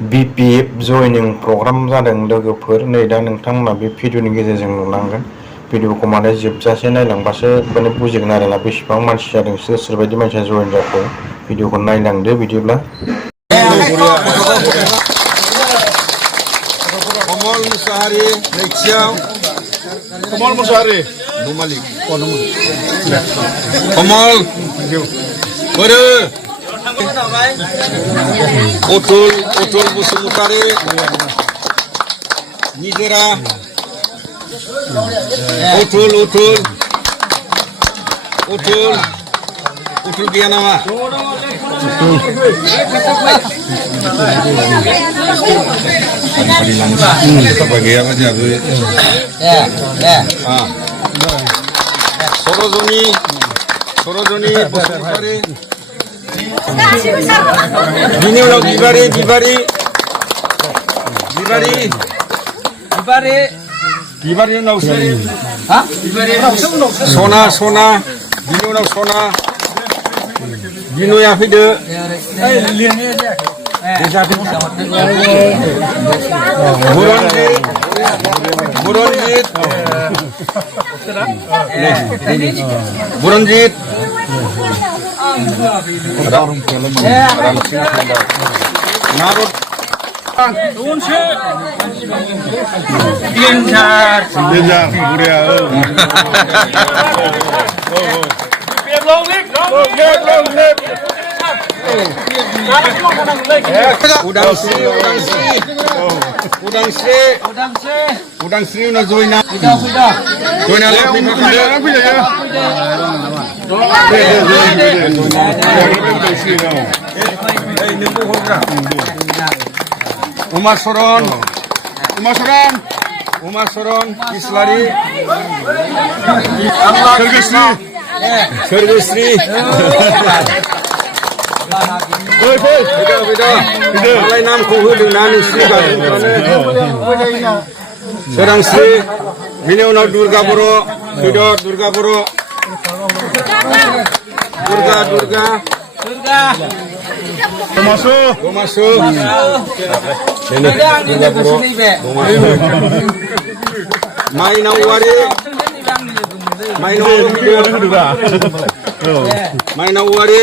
BPF जयनिं programme जादों लोगोफोर नै दा नोंथांमोना बे भिडिअनि गेजेरजों नुलांगोन भिडिअखौ माने जोबजासे नायलांबासो माने बुजिगोन आरोना बेसेबां मानसि जादों सोरबायदि मानसिया जयेन जाखो भिडिअखौ नायलांदो बिदिब्ला कमल मुसाहारि नैथियाव कमल मुसाहारि नुमालि कमल बोरो अतुल बसुमतारि निजोरा अतुल गैया नामा गैयाबा जोंहाबो सरजनी बसुमतारि बिनि उनाव बिबारि उनावसो सना बिनि उनाव सना बिनया फैदो बुरनजित नारद उदांस्रि उनाव जयना उमाचरण इस्लारि सोरगोस्रि मालाय नामखौ होदोंना नोंसिनि गामिफ्रानो सोरांस्रि बिनि उनाव दुर्गा बर' फैद' दुर्गा बर' दुर्गा दमासु दुर्गा बर' माइनाव औवारि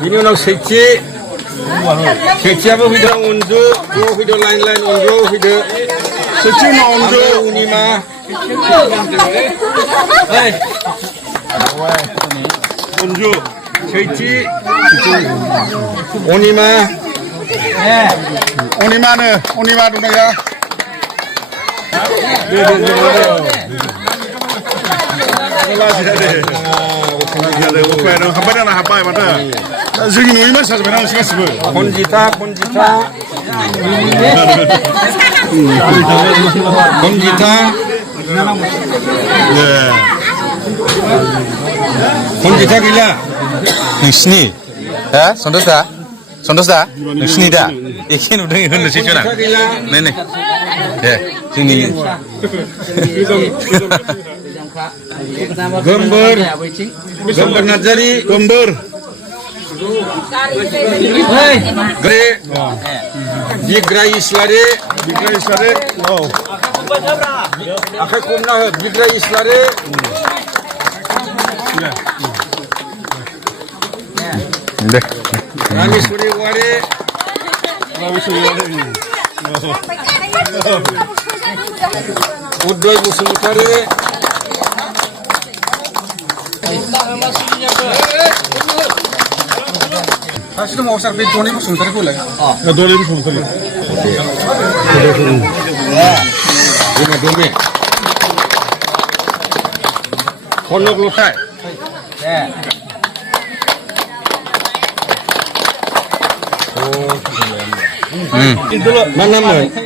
बिनि उनाव सेथियाबो फैदों अनजु फैदो लाइन अनजु फैदो सेथि उनाव अनजु अनिमा अनजु सेथि अनिमा दं गैया हाब्बाय माथो जोंनि न'नि मानसि जाजोब्बाय ना गासिबो खनजिथा गैला नोंसिनि सन्तोष दा नोंसिनि दा एखे नुदों होननोसै जोंना नै दे जोंनि गोमबोर नार्जारि बिग्रा इस्लारि आखाइ खमना हो बिग्रा इस्लारि दे रामेश्वरी औवारि उदय बसुमतारि सासे दङ सार बे दनै बसुमतारिखौलाय दनै बसुमतारि कनक लथाय मा नाममोन